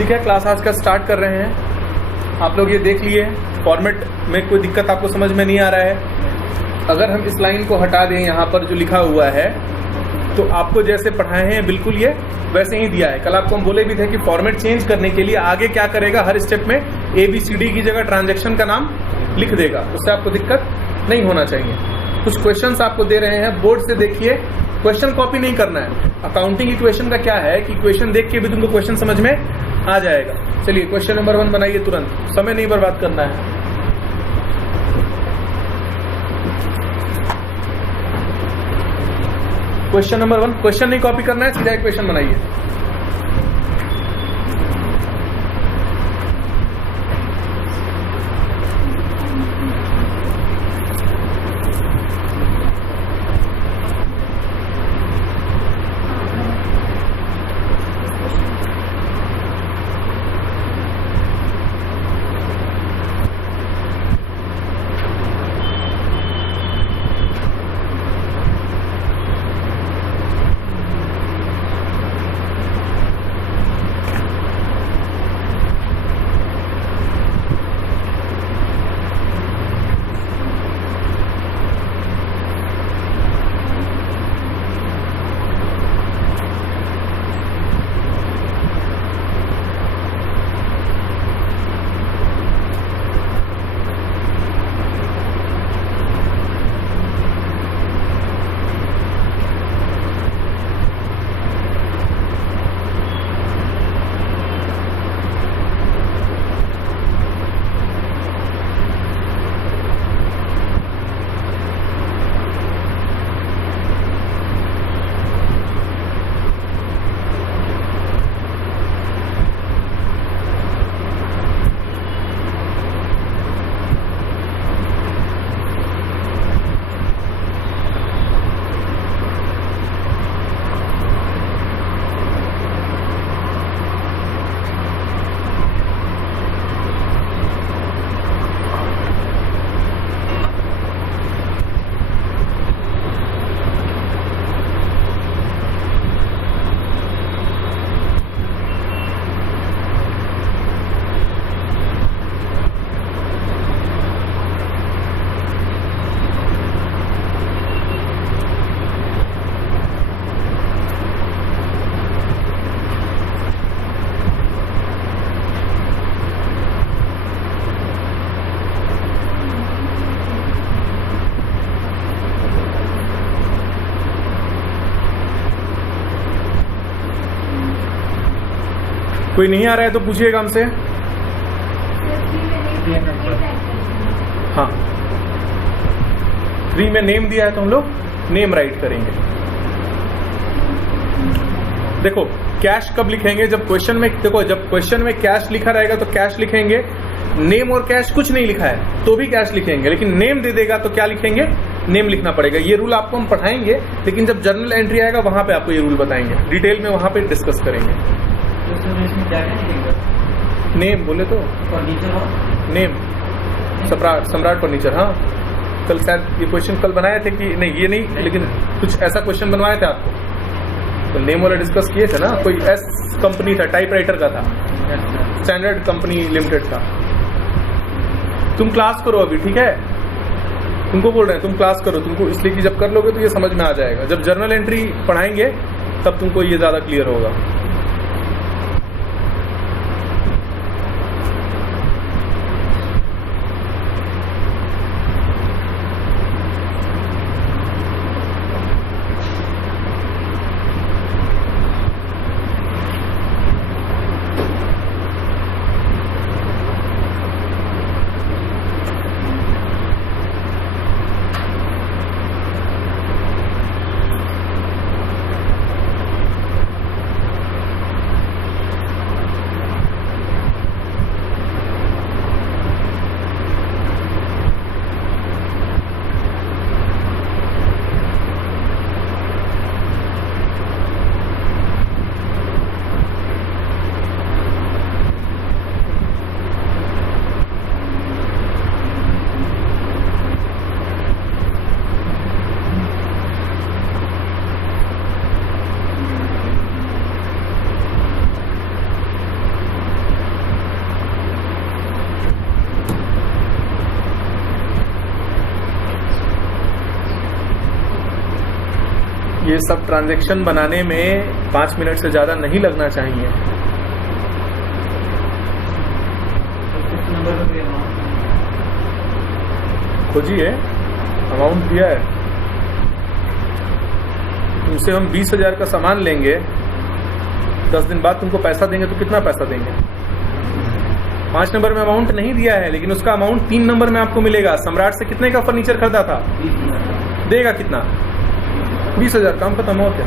ठीक है, क्लास आज का स्टार्ट कर रहे हैं। आप लोग ये देख लिए फॉर्मेट में कोई दिक्कत आपको समझ में नहीं आ रहा है। अगर हम इस लाइन को हटा दें यहाँ पर जो लिखा हुआ है, तो आपको जैसे पढ़ाए हैं बिल्कुल ये वैसे ही दिया है। कल आपको हम बोले भी थे कि फॉर्मेट चेंज करने के लिए आगे क्या करेगा, हर स्टेप में ABCD की जगह ट्रांजैक्शन का नाम लिख देगा, उससे आपको दिक्कत नहीं होना चाहिए। कुछ क्वेश्चंस आपको दे रहे हैं, बोर्ड से देखिए, क्वेश्चन कॉपी नहीं करना है। अकाउंटिंग इक्वेशन का क्या है कि क्वेश्चन देख के भी तुमको क्वेश्चन समझ में आ जाएगा। चलिए क्वेश्चन नंबर 1 बनाइए तुरंत, समय नहीं बर्बाद करना है। क्वेश्चन नंबर 1, क्वेश्चन नहीं कॉपी करना है, सीधा क्वेश्चन बनाइए। कोई नहीं आ रहा है तो पूछिएगा हमसे। हाँ, 3 में नेम दिया है तो हम लोग नेम राइट करेंगे। देखो कैश कब लिखेंगे, जब क्वेश्चन में, देखो जब क्वेश्चन में कैश लिखा रहेगा तो कैश लिखेंगे। नेम और कैश कुछ नहीं लिखा है तो भी कैश लिखेंगे, लेकिन नेम दे देगा तो क्या लिखेंगे, नेम लिखना पड़ेगा। ये रूल आपको हम पढ़ाएंगे, लेकिन जब जर्नल एंट्री आएगा वहां पे आपको ये रूल बताएंगे, डिटेल में वहां पे डिस्कस करेंगे। नेम बोले तो नेम, सम्राट फर्नीचर। हाँ, कल शायद ये क्वेश्चन कल बनाए थे कि नहीं, ये नहीं, लेकिन कुछ ऐसा क्वेश्चन बनवाए थे आपको, तो नेम वाला डिस्कस किए थे ना। कोई एस कंपनी था, टाइपराइटर का था, स्टैंडर्ड कंपनी लिमिटेड का। तुम क्लास करो अभी, ठीक है, तुमको बोल रहे हैं तुम क्लास करो, तुमको इसलिए कि जब कर लोगे तो ये समझ में आ जाएगा। जब जर्नल एंट्री पढ़ाएंगे तब तुमको ये ज्यादा क्लियर होगा। ये सब ट्रांजैक्शन बनाने में 5 मिनट से ज़्यादा नहीं लगना चाहिए। खोजिए, अमाउंट दिया है तुमसे। हम 20,000 का सामान लेंगे, 10 दिन बाद तुमको पैसा देंगे तो कितना पैसा देंगे? 5 नंबर में अमाउंट नहीं दिया है, लेकिन उसका अमाउंट 3 नंबर में आपको मिलेगा। सम्राट से कितने का फर्नीचर खरीदा था? देगा कितना? 20,000। काम खत्म हो क्या?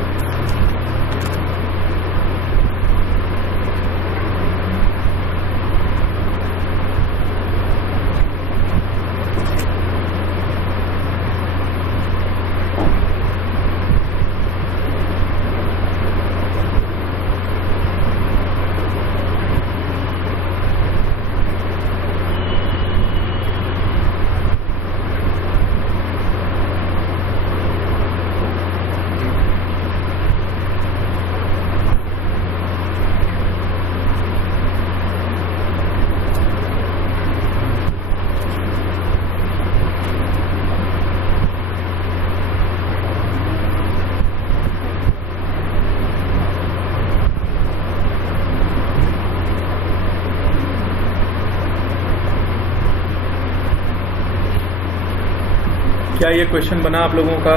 क्या ये क्वेश्चन बना आप लोगों का?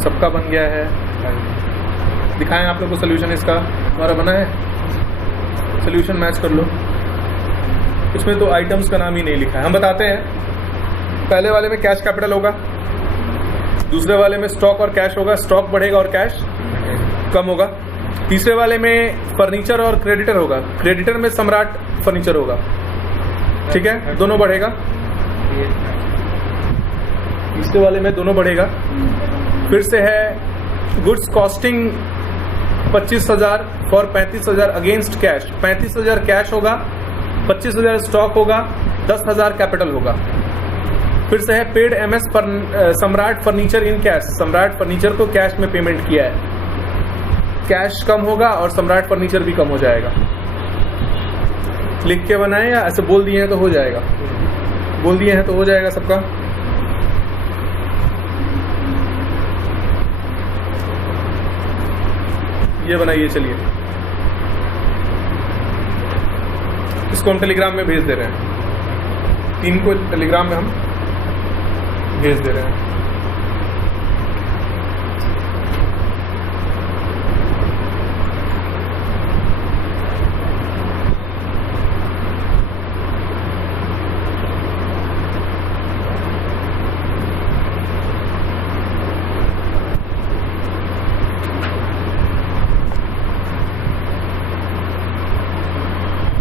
सबका बन गया है? दिखाएं आप लोगों को सोल्यूशन इसका। हमारा बना है? सोल्यूशन मैच कर लो। इसमें तो आइटम्स का नाम ही नहीं लिखा है। हम बताते हैं, पहले वाले में कैश कैपिटल होगा, दूसरे वाले में स्टॉक और कैश होगा। स्टॉक बढ़ेगा और कैश कम होगा। तीसरे वाले में फर्नीचर और क्रेडिटर होगा। क्रेडिटर में सम्राट फर्नीचर होगा। ठीक है, दोनों बढ़ेगा। तीसरे वाले में दोनों बढ़ेगा। फिर से है goods costing 25,000 for 35,000 against cash. 35,000 cash होगा, 25,000 स्टॉक होगा, 10,000 कैपिटल होगा। फिर से है पेड एमएस सम्राट फर्नीचर इन कैश। सम्राट फर्नीचर को कैश में पेमेंट किया है। कैश कम होगा और सम्राट फर्नीचर भी कम हो जाएगा। लिख के बनाए या ऐसे बोल दिए हैं तो हो जाएगा? बोल दिए हैं तो हो जाएगा सबका। ये बनाइए। चलिए, इसको हम टेलीग्राम में भेज दे रहे हैं। 3 को टेलीग्राम में हम भेज दे रहे हैं।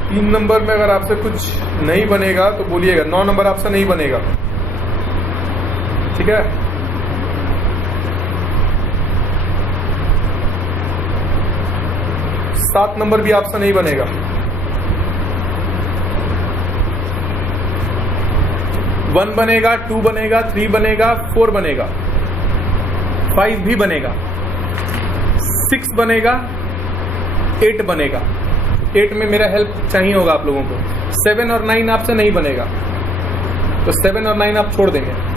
तीन नंबर में अगर आपसे कुछ नहीं बनेगा तो बोलिएगा। 9 नंबर आपसे नहीं बनेगा, ठीक है? सात नंबर भी आपसे नहीं बनेगा। वन बनेगा, 2 बनेगा, 3 बनेगा, 4 बनेगा, 5 भी बनेगा, 6 बनेगा, 8 बनेगा। 8 में मेरा हेल्प चाहिए होगा आप लोगों को। 7 और 9 आपसे नहीं बनेगा, तो 7 और 9 आप छोड़ देंगे।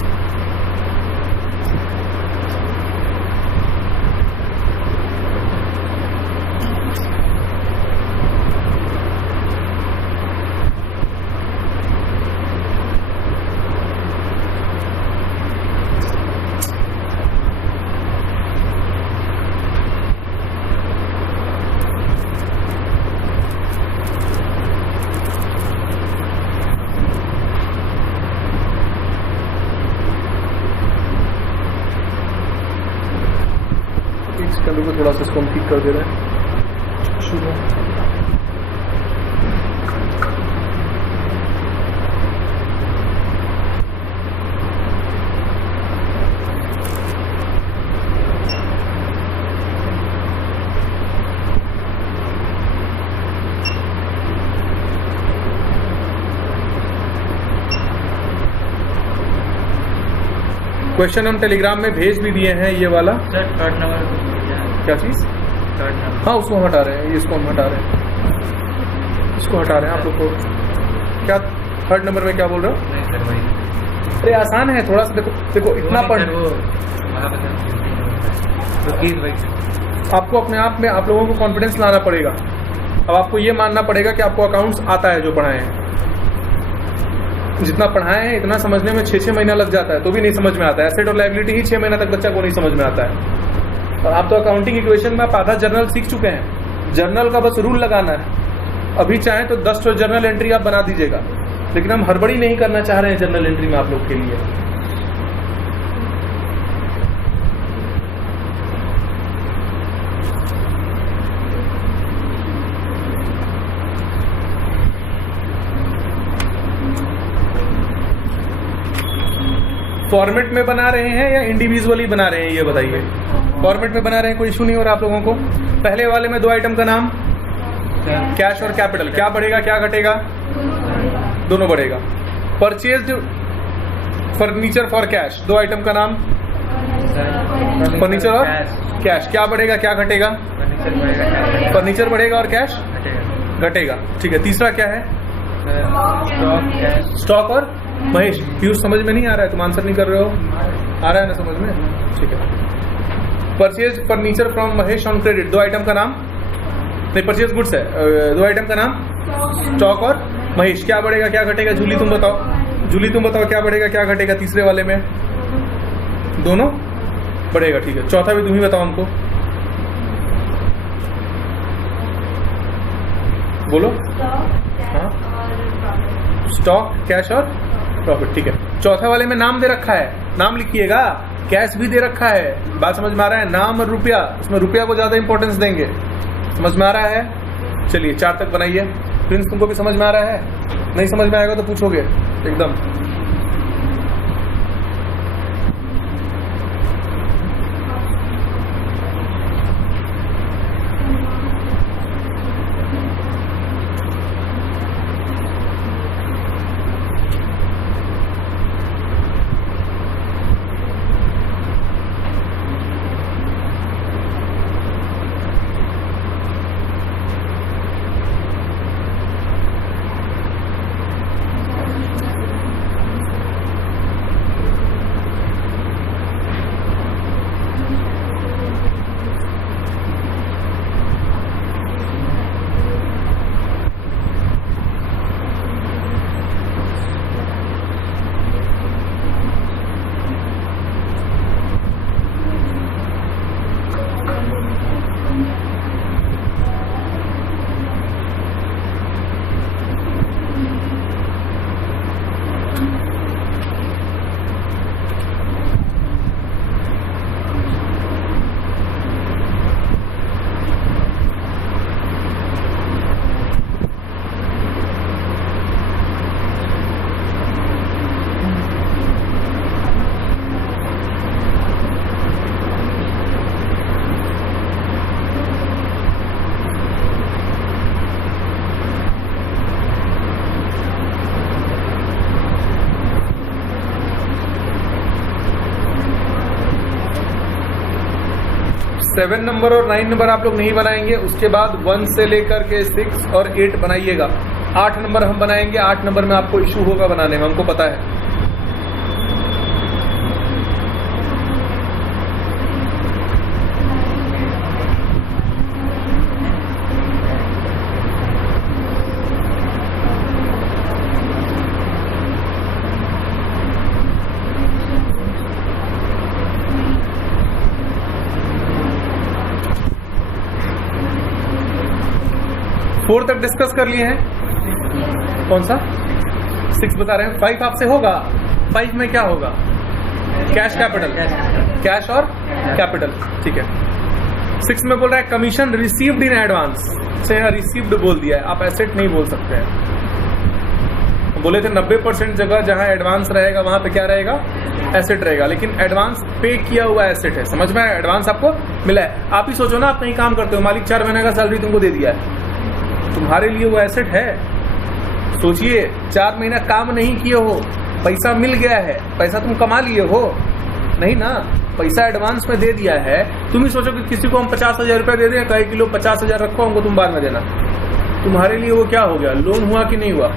को थोड़ा सा इसको हम ठीक कर दे रहे हैं। शुरू क्वेश्चन हम टेलीग्राम में भेज भी दिए हैं। ये वाला थर्ड नंबर क्या चीज? Third number. हाँ, उसको हम हटा रहे हैं। इसको हम हटा रहे हैं, इसको हटा रहे हैं। आप लोग को क्या थर्ड नंबर में क्या बोल रहे हो? नहीं सर, वही। अरे आसान है थोड़ा सा। देखो देखो, इतना पढ़। वकील भाई। आपको अपने आप में आप लोगों को कॉन्फिडेंस लाना पड़ेगा। अब आपको ये मानना पड़ेगा कि आपको अकाउंट्स आता है जो पढ़ाए हैं। जितना पढ़ाए हैं इतना समझने में 6-6 महीना लग जाता है तो भी नहीं समझ में आता है। एसेट और लायबिलिटी ही 6 महीना तक बच्चा को नहीं समझ में आता है। और आप तो अकाउंटिंग इक्वेशन में आप आधा जर्नल सीख चुके हैं। जर्नल का बस रूल लगाना है। अभी चाहें तो 10 जर्नल एंट्री आप बना दीजिएगा, लेकिन हम हड़बड़ी नहीं करना चाह रहे हैं जर्नल एंट्री में आप लोग के लिए। फॉर्मेट में बना रहे हैं या इंडिविजुअली बना रहे हैं ये बताइए। फॉर्मेट में बना रहे हैं, कोई इशू नहीं हो रहा आप लोगों को। पहले वाले में 2 आइटम का नाम, कैश और कैपिटल। क्या बढ़ेगा क्या घटेगा? दोनों बढ़ेगा। Purchase furniture for cash, 2 item का नाम, फर्नीचर और कैश। क्या बढ़ेगा क्या घटेगा? फर्नीचर बढ़ेगा और कैश घटेगा। ठीक है, तीसरा क्या है? स्टॉक और महेश। पीयूष समझ में नहीं आ रहा है, तुम आंसर नहीं कर रहे हो? आ रहा है ना समझ में? ठीक है। Purchase furniture from Mahesh on credit, 2 item का नाम, नहीं परचेज गुड्स है, 2 आइटम का नाम, स्टॉक और महेश। क्या बढ़ेगा क्या घटेगा? जूली तुम बताओ, जूली तुम बताओ क्या बढ़ेगा क्या घटेगा तीसरे वाले में? दोनों बढ़ेगा। ठीक है, चौथा भी तुम ही बताओ हमको, बोलो। हाँ, स्टॉक, कैश और प्रॉफिट। ठीक है, चौथा वाले में नाम दे रखा है, नाम लिखिएगा। कैश भी दे रखा है, बात समझ में आ रहा है? नाम और रुपया, उसमें रुपया को ज्यादा इंपॉर्टेंस देंगे। समझ में आ रहा है? चलिए 4 तक बनाइए। प्रिंस तुमको भी समझ में आ रहा है? नहीं समझ में आएगा तो पूछोगे एकदम। सेवन नंबर और 9 नंबर आप लोग नहीं बनाएंगे। उसके बाद 1 से लेकर के 6 और 8 बनाइएगा। 8 नंबर हम बनाएंगे। 8 नंबर में आपको इशू होगा बनाने में, हमको पता है। फोर तक डिस्कस कर लिए हैं। कौन सा? 6 बता रहे हैं। 5 आपसे होगा। 5 में क्या होगा? कैश कैपिटल, कैश और कैपिटल। ठीक है। 6 में बोल रहा है कमीशन रिसीव्ड इन एडवांस से, रिसीव्ड बोल दिया है, आप एसेट नहीं बोल सकते हैं। बोले थे 90% जगह जहां एडवांस रहेगा वहां पे क्या रहेगा? एसेट रहेगा, लेकिन एडवांस पे किया हुआ एसेट है। समझ में आया? एडवांस आपको मिला है। आप ही सोचो ना, आप कहीं काम करते हो, मालिक 4 महीने का सैलरी तुमको दे दिया है, तुम्हारे लिए वो एसेट है। सोचिए 4 महीना काम नहीं किए हो, पैसा मिल गया है, पैसा तुम कमा लिए हो नहीं ना, पैसा एडवांस में दे दिया है। तुम ही सोचो कि किसी को हम 50,000 रुपया दे दें, कहे किलो 50,000 रखो, हमको तुम बाद में देना, तुम्हारे लिए वो क्या हो गया? लोन हुआ कि नहीं हुआ?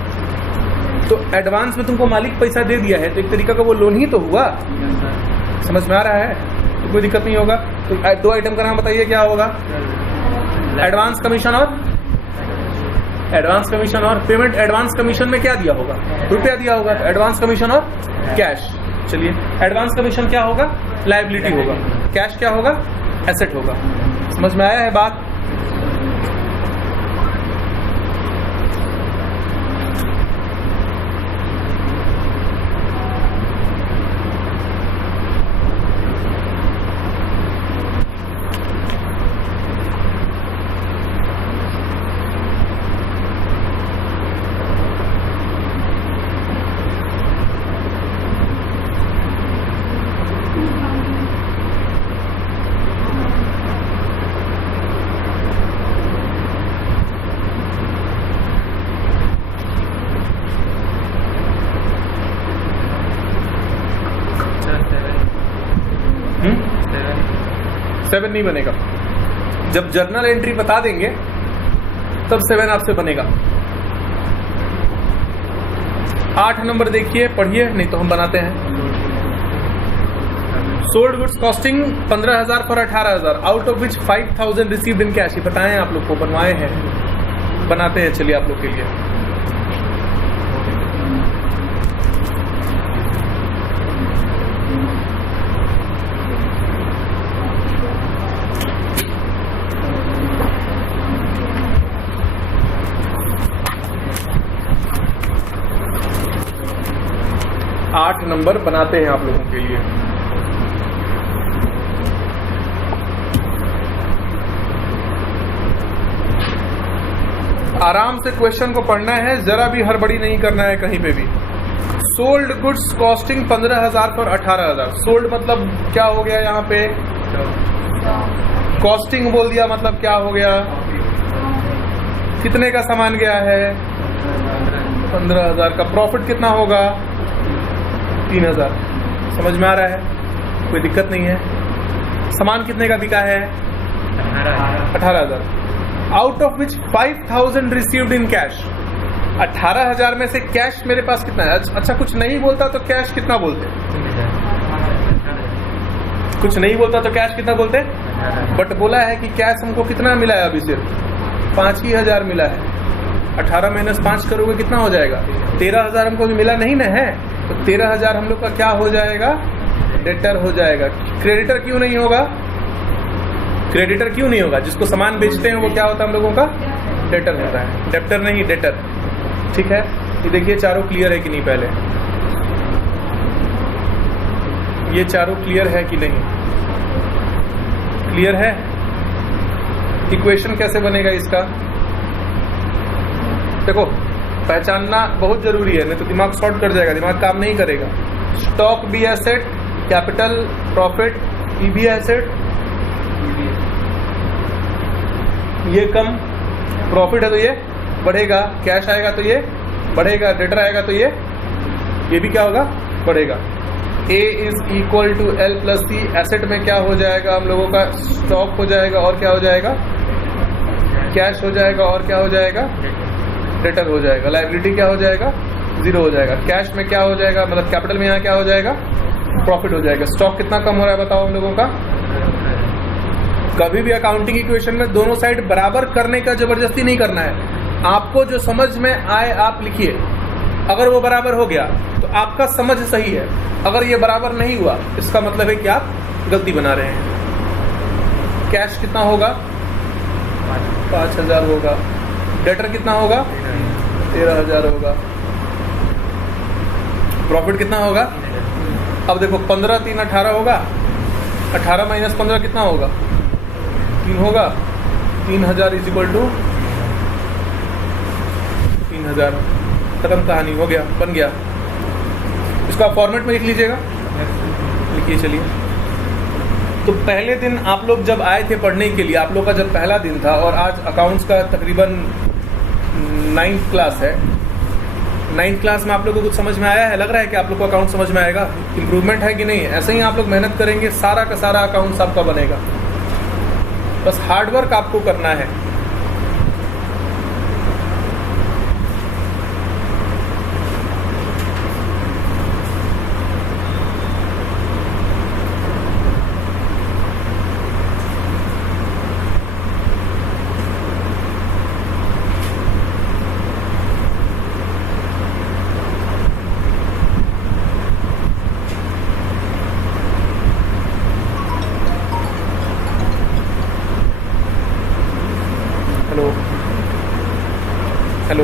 तो एडवांस में तुमको मालिक पैसा दे दिया है, तो एक तरीका का वो लोन ही तो हुआ। समझ में आ रहा है? तो कोई दिक्कत नहीं होगा। तो 2 आइटम का नाम बताइए, क्या होगा? एडवांस कमीशन और पेमेंट। एडवांस कमीशन में क्या दिया होगा? रुपया दिया होगा। तो एडवांस कमीशन और कैश। चलिए, एडवांस कमीशन क्या होगा? लायबिलिटी होगा। कैश क्या होगा? एसेट होगा। समझ में आया है बात? सेवन नहीं बनेगा। जब जर्नल एंट्री बता देंगे तब 7 आपसे बनेगा। 8 नंबर देखिए, पढ़िए, नहीं तो हम बनाते हैं। Sold goods costing 15,000 for 18,000, out of which 5,000 received in cash. ये बताएं आप लोग को, बनवाए हैं, बनाते हैं। चलिए आप लोग के लिए आठ नंबर बनाते हैं आप लोगों के लिए। आराम से क्वेश्चन को पढ़ना है, जरा भी हड़बड़ी नहीं करना है कहीं पे भी। Sold goods costing 15,000 for 18,000। Sold मतलब क्या हो गया यहाँ पे? कॉस्टिंग बोल दिया मतलब क्या हो गया? कितने का सामान गया है? 15,000 का। प्रॉफिट कितना होगा? 3,000। समझ में आ रहा है? कोई दिक्कत नहीं है। सामान कितने का बिका है? 18,000। Out of which 5,000 received in cash. 18,000 में से कैश मेरे पास कितना है? अच्छा, कुछ नहीं बोलता तो कैश कितना बोलते? कुछ नहीं बोलता तो कैश कितना बोलते? बट बोला है कि कैश हमको कितना मिला है? अभी सिर्फ 5,000 मिला है। 18 माइनस 5 करोगे कितना हो जाएगा? 13,000 हमको भी मिला नहीं ना है, तो 13,000 हम लोग का क्या हो जाएगा? डेटर हो जाएगा। क्रेडिटर क्यों नहीं होगा? क्रेडिटर क्यों नहीं होगा? जिसको सामान बेचते हैं वो क्या होता है हम लोगों का? डेटर होता है। डेप्टर नहीं, डेटर। ठीक है, ये देखिए चारों क्लियर है कि नहीं? पहले ये चारों क्लियर है कि नहीं? क्लियर है? इक्वेशन कैसे बनेगा इसका? देखो, पहचानना बहुत जरूरी है, नहीं तो दिमाग शॉर्ट कर जाएगा, दिमाग काम नहीं करेगा। Stock B asset, capital profit E B asset, ये कम प्रॉफिट है तो ये बढ़ेगा, कैश आएगा तो ये बढ़ेगा, डेटर आएगा तो ये भी क्या होगा? बढ़ेगा। A is equal to L plus C। Asset में क्या हो जाएगा हम लोगों का? स्टॉक हो जाएगा, और क्या हो जाएगा? कैश हो जाएगा, और क्या हो जाएगा? डेटर हो जाएगा। लायबिलिटी क्या हो जाएगा? 0 हो जाएगा। कैश में क्या हो जाएगा? मतलब कैपिटल में यहाँ क्या हो जाएगा? प्रॉफिट हो जाएगा। स्टॉक कितना कम हो रहा है बताओ हम लोगों का? कभी भी अकाउंटिंग इक्वेशन में दोनों साइड बराबर करने का जबरदस्ती नहीं करना है। आपको जो समझ में आए आप लिखिए। अगर वो बराबर हो गया तो आपका समझ सही है, अगर ये बराबर नहीं हुआ इसका मतलब है कि आप गलती बना रहे हैं। कैश कितना होगा? 5,000 होगा। डेटर कितना होगा? 13,000 होगा। प्रॉफिट कितना होगा? अब देखो 15 3 18 होगा। 18 माइनस 15 कितना होगा? 3 होगा। 3,000 इज इक्वल टू 3,000। खत्म कहानी, हो गया, बन गया। इसका फॉर्मेट में लिख लीजिएगा, लिखिए। चलिए, तो पहले दिन आप लोग जब आए थे पढ़ने के लिए, आप लोग का जब पहला दिन था, और आज अकाउंट्स का तकरीबन 9th क्लास है। 9th क्लास में आप लोग को कुछ समझ में आया है? लग रहा है कि आप लोग को अकाउंट समझ में आएगा? इंप्रूवमेंट है कि नहीं? ऐसे ही आप लोग मेहनत करेंगे, सारा का सारा अकाउंट्स आपका बनेगा। बस हार्डवर्क आपको करना है। हेलो हेलो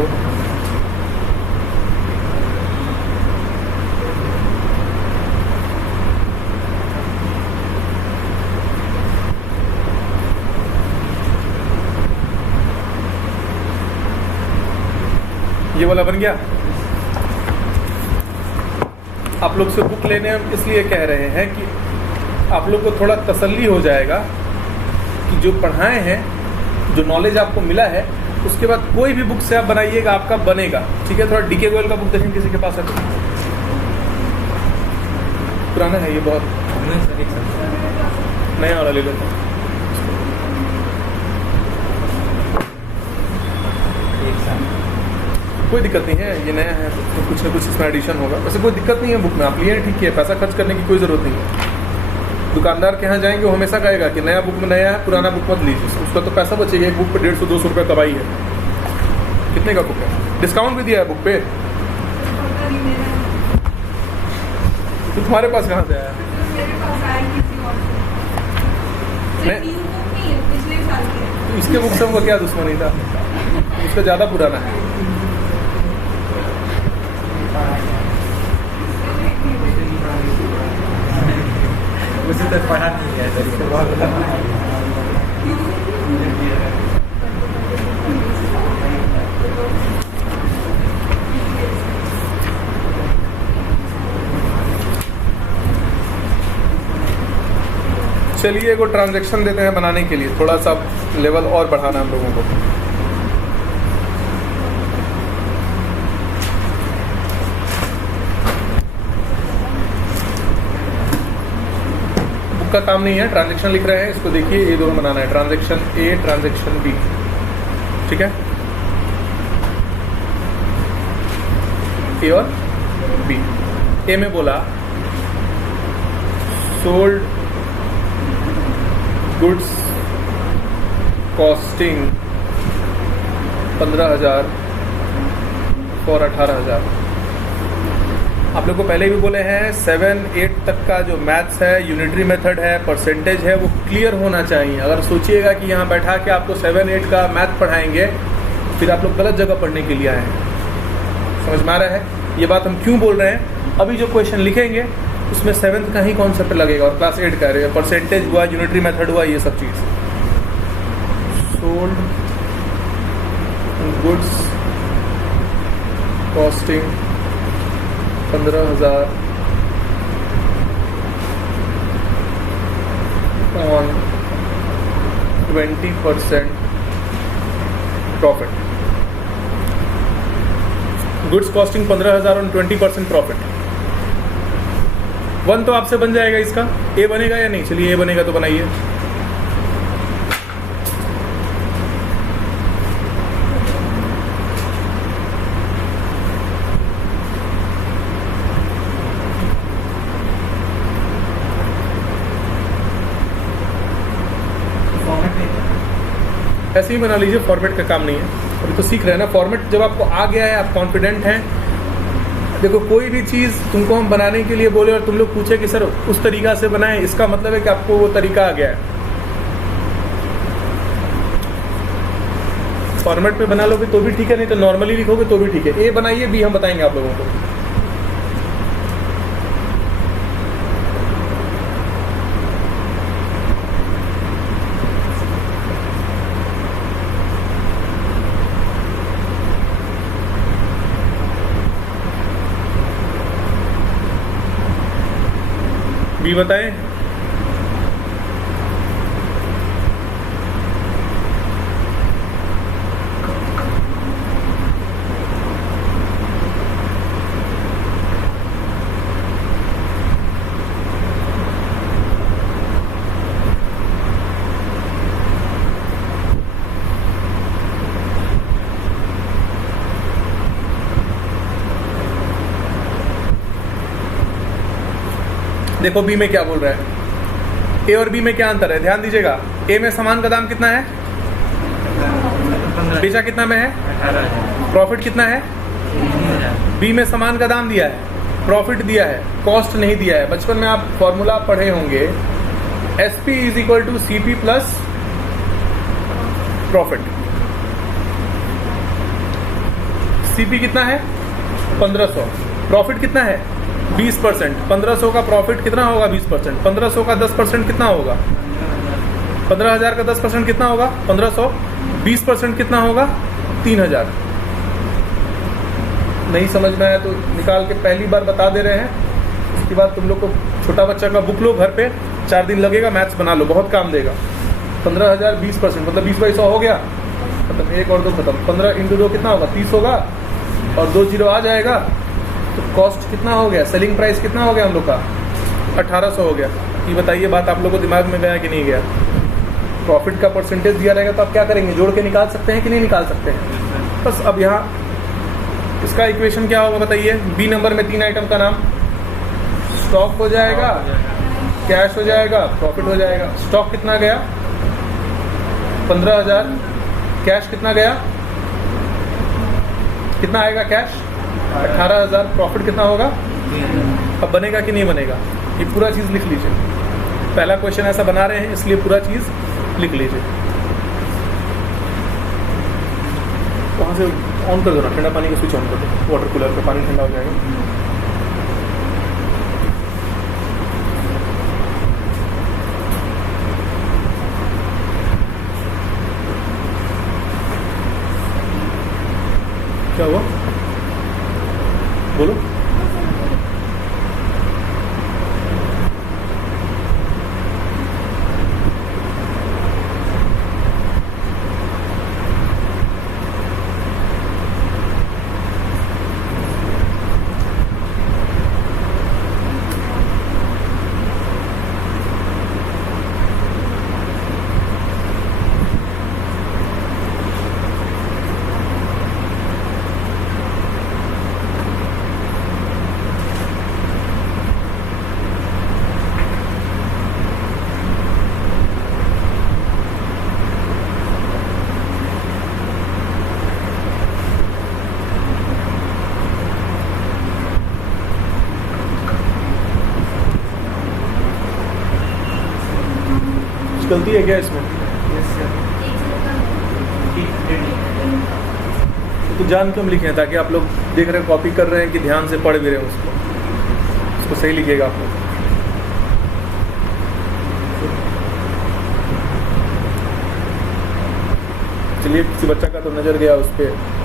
ये वाला बन गया। आप लोग से बुक लेने हम इसलिए कह रहे हैं कि आप लोग को थोड़ा तसल्ली हो जाएगा कि जो पढ़ाए हैं, जो नॉलेज आपको मिला है, उसके बाद कोई भी बुक से आप बनाइएगा, आपका बनेगा। ठीक है, थोड़ा डीके गोयल का बुक देखें किसी के पास है तो। पुराना है ये बहुत, नया वाला ले लेते हैं। कोई दिक्कत नहीं है, ये नया है तो कुछ ना कुछ इसमें एडिशन होगा। वैसे कोई दिक्कत नहीं है बुक में, आप लिए ठीक है, पैसा खर्च करने की कोई ज़रूरत नहीं है। दुकानदार के यहाँ जाएंगे वो हमेशा कहेगा कि नया बुक में नया है, पुराना बुक मत लीजिए, उसका तो पैसा बचेगा। एक बुक पे 150-200 रुपये कमाई है। कितने का बुक है? डिस्काउंट भी दिया है बुक पे। तो तुम्हारे पास कहाँ से आया? तो इसके बुक से हमको क्या दुश्मनी था? इसका ज़्यादा पुराना है। उसे तो पढ़ा नहीं है इसके बाद चलिए एगो ट्रांजैक्शन देते हैं बनाने के लिए, थोड़ा सा लेवल और बढ़ाना हम लोगों को। बुक का काम नहीं है, ट्रांजैक्शन लिख रहे हैं, इसको देखिए, ये दोनों बनाना है, ट्रांजैक्शन ए, ट्रांजैक्शन बी। ठीक है, ए और बी। ए में बोला सोल्ड गुड्स कॉस्टिंग 15,000 फॉर 18,000। आप लोग को पहले भी बोले हैं 7-8 तक का जो मैथ्स है, यूनिटरी मेथड है, परसेंटेज है, वो क्लियर होना चाहिए। अगर सोचिएगा कि यहाँ बैठा के आपको 7-8 का मैथ पढ़ाएंगे, फिर आप लोग गलत जगह पढ़ने के लिए आए हैं। समझ में आ रहा है ये बात हम क्यों बोल रहे हैं? अभी जो क्वेश्चन लिखेंगे उसमें 7th का ही कॉन्सेप्ट लगेगा और क्लास 8 का रहेगा। परसेंटेज हुआ, यूनिटरी मेथड हुआ, ये सब चीज़। Sold goods costing 15,000 on 20% profit. Goods costing 15,000 on 20% profit. 1 तो आपसे बन जाएगा, इसका ए बनेगा या नहीं? चलिए ए बनेगा तो बनाइए। ऐसे ही बना लीजिए, फॉर्मेट का काम नहीं है। अभी तो सीख रहे हैं ना फॉर्मेट। जब आपको आ गया है, आप कॉन्फिडेंट हैं। देखो, कोई भी चीज़ तुमको हम बनाने के लिए बोले और तुम लोग पूछे कि सर उस तरीका से बनाएं, इसका मतलब है कि आपको वो तरीका आ गया है। फॉर्मेट पे बना लोगे तो भी ठीक है, नहीं तो नॉर्मली लिखोगे तो भी ठीक है। ए बनाइए, बी हम बताएंगे आप लोगों को। बी बताएं। देखो बी में क्या बोल रहा है, ए और बी में क्या अंतर है, ध्यान दीजिएगा। ए में सामान का दाम कितना है, बेचा कितना में है, प्रॉफिट कितना है। बी में सामान का दाम दिया है, प्रॉफिट दिया है, कॉस्ट नहीं दिया है। बचपन में आप फॉर्मूला पढ़े होंगे, SP = CP plus profit. CP कितना है 1500, प्रॉफिट कितना है 20%, 1500 का प्रॉफिट कितना होगा 20%, 1500 का 10% कितना होगा 15,000 का 10% कितना होगा 1500, 20% कितना होगा 3,000। नहीं समझ में आया तो निकाल के पहली बार बता दे रहे हैं, उसके बाद तुम लोग को छोटा बच्चा का बुक लो घर पे, 4 दिन लगेगा, मैथ्स बना लो, बहुत काम देगा। 15,000 20% मतलब 20/100 हो गया, मतलब 1 और 2 खत्म, 15 × 2 कितना होगा 30 होगा, और 2 जीरो आ जाएगा तो कॉस्ट कितना हो गया, सेलिंग प्राइस कितना हो गया हम लोग का 1800 हो गया। ये बताइए बात आप लोग को दिमाग में गया कि नहीं गया? प्रॉफिट का परसेंटेज दिया रहेगा तो आप क्या करेंगे, जोड़ के निकाल सकते हैं कि नहीं निकाल सकते हैं? बस अब यहाँ इसका इक्वेशन क्या होगा बताइए। बी नंबर में 3 आइटम का नाम, स्टॉक हो जाएगा, कैश हो जाएगा, प्रॉफिट हो जाएगा। स्टॉक कितना गया 15,000, कैश कितना गया, कितना आएगा कैश 18,000, प्रॉफिट कितना होगा। अब बनेगा कि नहीं बनेगा, ये पूरा चीज़ लिख लीजिए। पहला क्वेश्चन ऐसा बना रहे हैं इसलिए पूरा चीज़ लिख लीजिए। वहाँ से ऑन कर दो ना, ठंडा पानी का स्विच ऑन कर दो, वाटर कूलर का पानी ठंडा हो जाएगा। क्या हुआ बोलो। गलती है क्या इसमें? तो जान के हम लिखे हैं ताकि आप लोग देख रहे हैं कॉपी कर रहे हैं कि ध्यान से पढ़ भी रहे हैं उसको सही लिखिएगा आप लोग। चलिए किसी बच्चा का तो नजर गया उस पर।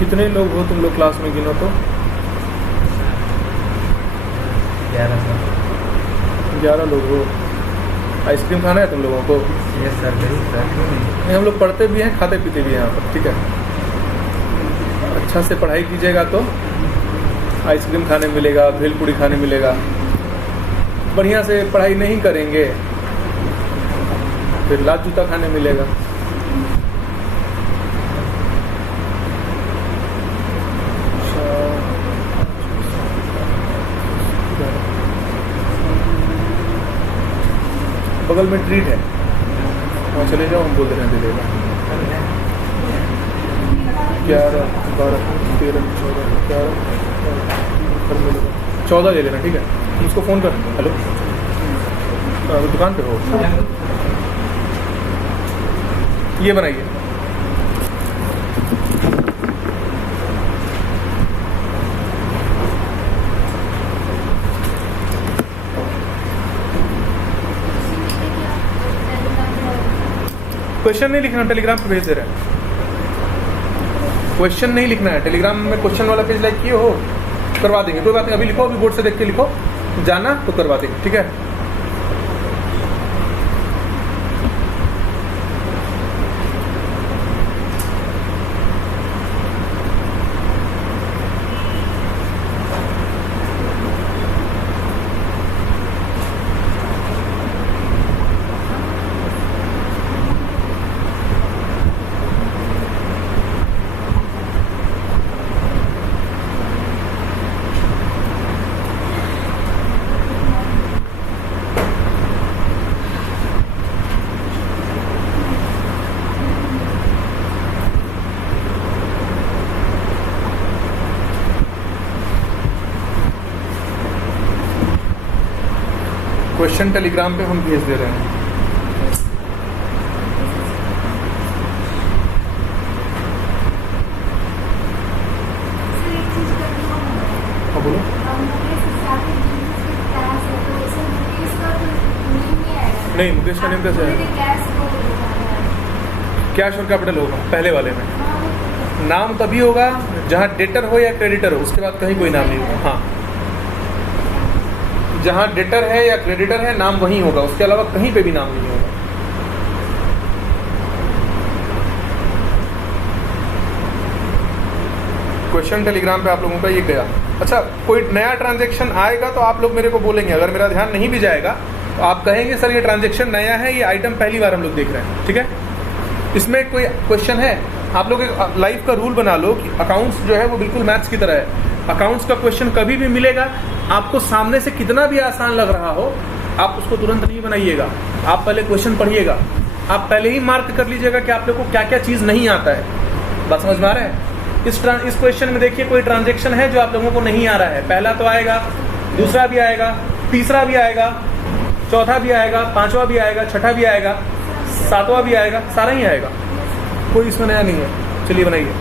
कितने लोग हो तुम लोग क्लास में, गिनो तो। 11 लोग हो। आइसक्रीम खाना है तुम लोगों को? यस सर, नहीं, हम लोग पढ़ते भी हैं, खाते पीते भी हैं यहाँ पर, ठीक है। अच्छा से पढ़ाई कीजिएगा तो आइसक्रीम खाने मिलेगा, भेलपूरी खाने मिलेगा। बढ़िया से पढ़ाई नहीं करेंगे फिर लात जूता खाने मिलेगा। बगल में ट्रीट है, वहाँ चले जाओ, हम बोल रहे हैं दे देगा। 11 12 13 14 ले लेना, ठीक है। उसको फ़ोन कर, हेलो दुकान पे हो, ये बनाइए। क्वेश्चन नहीं लिखना, टेलीग्राम पे भेज दे रहे हैं। क्वेश्चन नहीं लिखना है, टेलीग्राम में क्वेश्चन वाला पेज लाइक किए हो, करवा देंगे, कोई बात नहीं। अभी लिखो, अभी बोर्ड से देख के लिखो, जाना तो करवा देंगे, ठीक है। क्वेश्चन टेलीग्राम पे हम भेज दे रहे हैं। हाँ बोलो। नहीं, मुकेश का नेम कैसे है? कैश और कैपिटल होगा पहले वाले में। नाम तभी होगा जहाँ डेटर हो या क्रेडिटर हो, उसके बाद कहीं कोई नाम नहीं होगा। हाँ, जहाँ डेटर है या क्रेडिटर है नाम वहीं होगा, उसके अलावा कहीं पे भी नाम नहीं होगा। क्वेश्चन टेलीग्राम पे आप लोगों का ये गया। अच्छा, कोई नया ट्रांजैक्शन आएगा तो आप लोग मेरे को बोलेंगे, अगर मेरा ध्यान नहीं भी जाएगा तो आप कहेंगे सर ये ट्रांजैक्शन नया है, ये आइटम पहली बार हम लोग देख रहे हैं, ठीक है। इसमें कोई क्वेश्चन है, आप लोग एक लाइफ का रूल बना लो कि अकाउंट्स जो है वो बिल्कुल मैथ्स की तरह है। अकाउंट्स का क्वेश्चन कभी भी मिलेगा, आपको सामने से कितना भी आसान लग रहा हो, आप उसको तुरंत नहीं बनाइएगा, आप पहले क्वेश्चन पढ़िएगा, आप पहले ही मार्क कर लीजिएगा कि आप लोग को क्या क्या चीज़ नहीं आता है। बात समझ में आ रहा है? इस क्वेश्चन में देखिए कोई ट्रांजैक्शन है जो आप लोगों को नहीं आ रहा है, पहला तो आएगा, दूसरा भी आएगा, तीसरा भी आएगा, चौथा भी आएगा, पांचवा भी आएगा, छठा भी आएगा, सातवां भी आएगा, सारा ही आएगा, कोई इसमें नया नहीं है। चलिए बनाइए।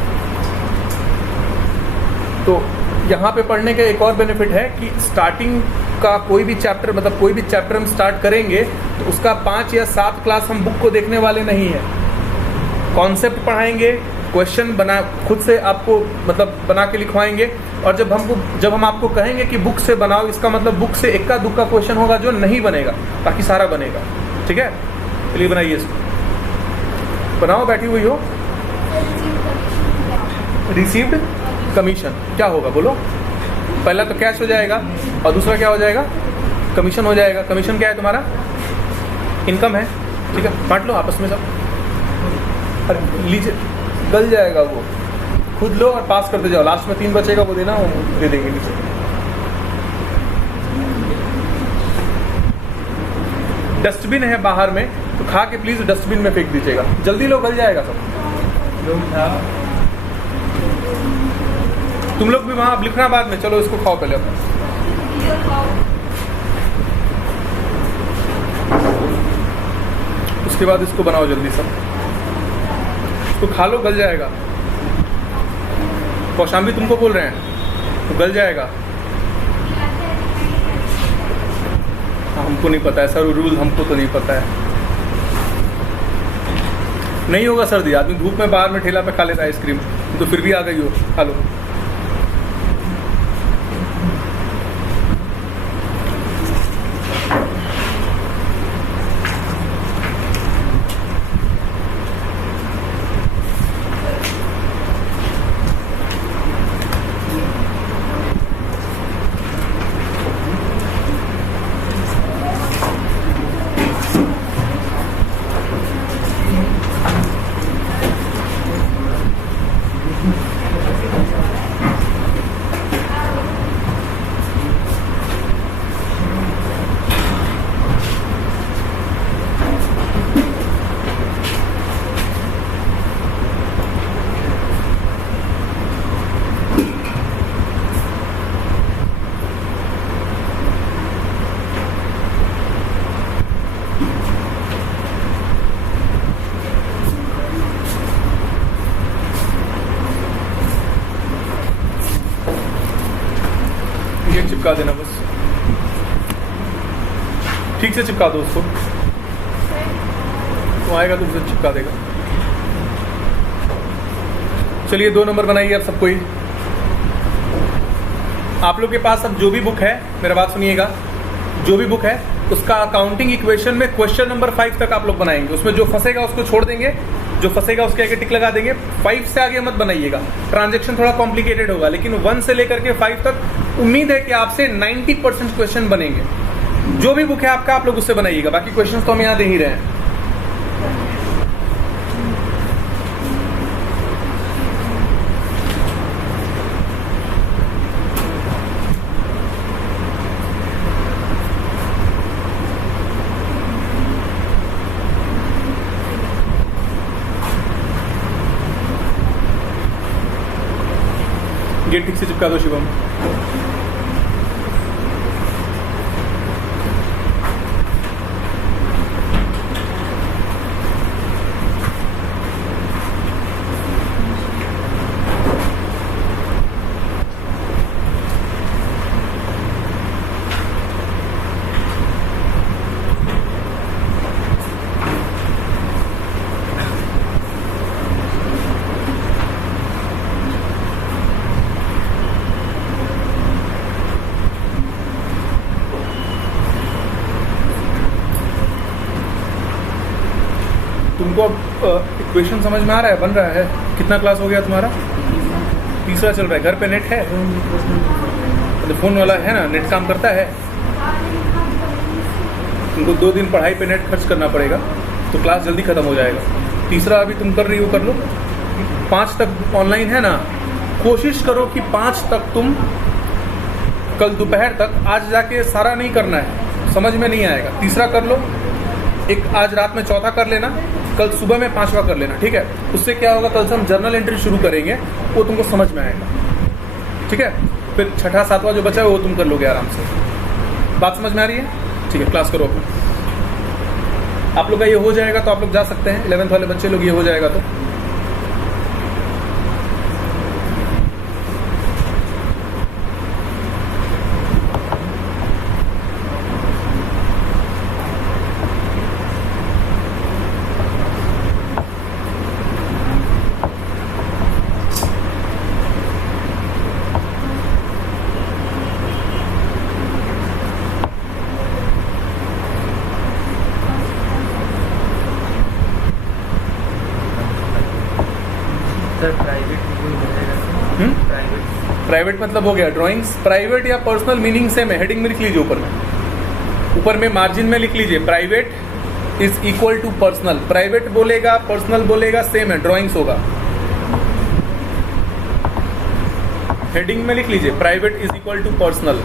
तो यहाँ पे पढ़ने का एक और बेनिफिट है कि स्टार्टिंग का कोई भी चैप्टर, मतलब कोई भी चैप्टर हम स्टार्ट करेंगे तो उसका 5 या 7 क्लास हम बुक को देखने वाले नहीं है। कॉन्सेप्ट पढ़ाएंगे, क्वेश्चन बना खुद से आपको मतलब बना के लिखवाएंगे, और जब हम आपको कहेंगे कि बुक से बनाओ, इसका मतलब बुक से इक्का दुक्का क्वेश्चन होगा जो नहीं बनेगा, बाकी सारा बनेगा, ठीक है। चलिए बनाइए इसको, बनाओ, बैठी हुई हो। रिसीव्ड कमीशन क्या होगा बोलो? पहला तो कैश हो जाएगा और दूसरा क्या हो जाएगा? कमीशन हो जाएगा। कमीशन क्या है तुम्हारा? इनकम है, ठीक है, बांट लो आपस में सब। अरे लीजिए, गल जाएगा वो, खुद लो और पास करते जाओ, लास्ट में 3 बचेगा वो देना, वो दे देंगे नीचे। डस्टबिन है बाहर में, तो खा के प्लीज डस्टबिन में फेंक दीजिएगा, जल्दी लो, गल जाएगा सब। तुम लोग भी वहां अब लिखना बाद में, चलो इसको खाओ पहले अपना। उसके बाद इसको बनाओ जल्दी सब, इसको खा लो, गल जाएगा। कौशाम्बी तुमको बोल रहे हैं, तो गल जाएगा। हमको नहीं पता है सर, रूल हमको तो नहीं पता है। नहीं होगा सर्दी, आदमी धूप में बाहर में ठेला पे खा लेता है आइसक्रीम, तो फिर भी आ गई हो, खा लो। चिपका देना बस, ठीक से चिपका दो उसको, तो आएगा तो उसे चिपका देगा। चलिए 2 नंबर बनाइए अब सबको ही। आप लोग के पास अब जो भी बुक है, मेरा बात सुनिएगा, जो भी बुक है उसका अकाउंटिंग इक्वेशन में क्वेश्चन नंबर 5 तक आप लोग बनाएंगे। उसमें जो फंसेगा उसको छोड़ देंगे, जो फंसेगा उसके आगे टिक लगा देंगे। 5 से आगे मत बनाइएगा, ट्रांजैक्शन थोड़ा कॉम्प्लिकेटेड होगा, लेकिन 1 से लेकर के 5 तक उम्मीद है कि आपसे 90% क्वेश्चन बनेंगे। जो भी बुक है आपका, आप लोग उससे बनाइएगा, बाकी क्वेश्चन तो हम यहाँ दे ही रहे हैं। गेट ठीक से चिपका दो शिवम। तुमको अब इक्वेशन समझ में आ रहा है, बन रहा है? कितना क्लास हो गया तुम्हारा? तीसरा चल रहा है। घर पे नेट है? तो फ़ोन वाला है ना, नेट काम करता है? तुमको 2 दिन पढ़ाई पे नेट खर्च करना पड़ेगा, तो क्लास जल्दी ख़त्म हो जाएगा। तीसरा अभी तुम कर रही हो, कर लो। 5 तक ऑनलाइन है ना, कोशिश करो कि 5 तक तुम कल दोपहर तक, आज जाके सारा नहीं करना है, समझ में नहीं आएगा। तीसरा कर लो, एक आज रात में चौथा कर लेना, कल सुबह में 5वां कर लेना, ठीक है? उससे क्या होगा, कल से हम जर्नल एंट्री शुरू करेंगे, वो तुमको समझ में आएगा, ठीक है? फिर छठा 7वां जो बचा है वो तुम कर लोगे आराम से। बात समझ में आ रही है? ठीक है, क्लास करो अपना। आप लोग का ये हो जाएगा तो आप लोग जा सकते हैं। 11th वाले बच्चे लोग ये हो जाएगा तो सर प्राइवेट प्राइवेट मतलब हो गया ड्राइंग्स। प्राइवेट या पर्सनल मीनिंग सेम है, हेडिंग में लिख लीजिए, ऊपर में मार्जिन में लिख लीजिए, private is equal to personal. Private बोलेगा, पर्सनल बोलेगा, सेम है, ड्राइंग्स होगा। हेडिंग में लिख लीजिए private is equal to personal.